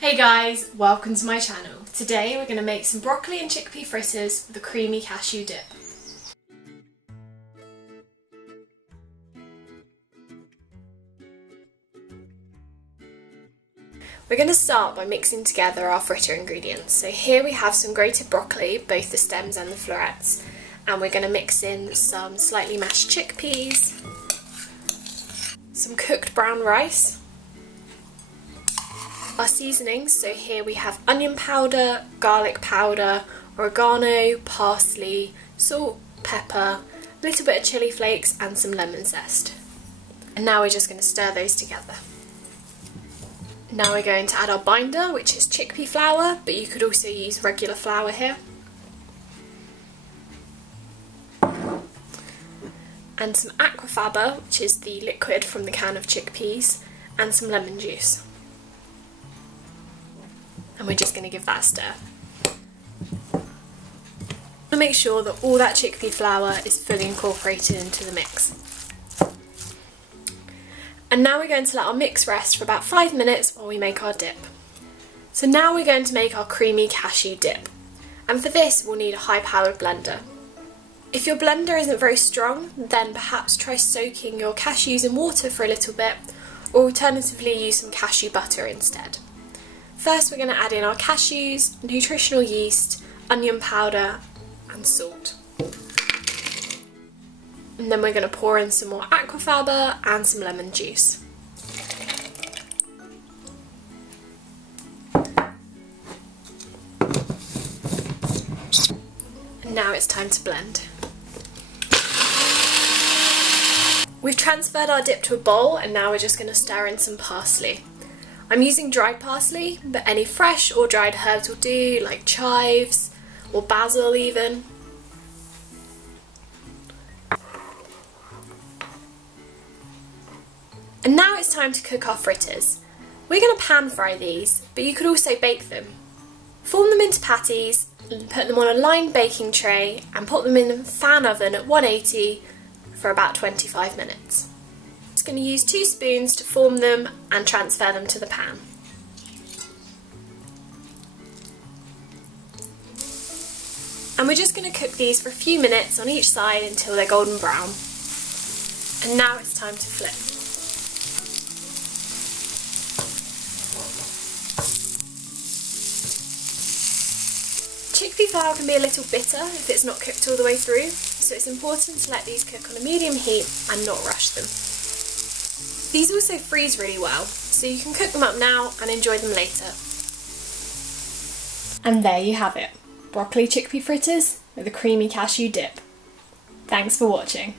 Hey guys, welcome to my channel. Today we're going to make some broccoli and chickpea fritters with a creamy cashew dip. We're going to start by mixing together our fritter ingredients. So here we have some grated broccoli, both the stems and the florets, and we're going to mix in some slightly mashed chickpeas, some cooked brown rice, our seasonings. So here we have onion powder, garlic powder, oregano, parsley, salt, pepper, a little bit of chilli flakes and some lemon zest. And now we're just going to stir those together. Now we're going to add our binder, which is chickpea flour, but you could also use regular flour here. And some aquafaba, which is the liquid from the can of chickpeas, and some lemon juice. And we're just going to give that a stir. Make sure that all that chickpea flour is fully incorporated into the mix. And now we're going to let our mix rest for about 5 minutes while we make our dip. So now we're going to make our creamy cashew dip. And for this we'll need a high-powered blender. If your blender isn't very strong, then perhaps try soaking your cashews in water for a little bit, or alternatively use some cashew butter instead. First we're going to add in our cashews, nutritional yeast, onion powder and salt. And then we're going to pour in some more aquafaba and some lemon juice. And now it's time to blend. We've transferred our dip to a bowl and now we're just going to stir in some parsley. I'm using dried parsley, but any fresh or dried herbs will do, like chives or basil even. And now it's time to cook our fritters. We're going to pan fry these, but you could also bake them. Form them into patties, and put them on a lined baking tray and put them in a fan oven at 180 for about 25 minutes. I'm just going to use 2 spoons to form them and transfer them to the pan. And we're just going to cook these for a few minutes on each side until they're golden brown. And now it's time to flip. Chickpea flour can be a little bitter if it's not cooked all the way through, so it's important to let these cook on a medium heat and not rush them. These also freeze really well, so you can cook them up now and enjoy them later. And there you have it, broccoli chickpea fritters with a creamy cashew dip. Thanks for watching.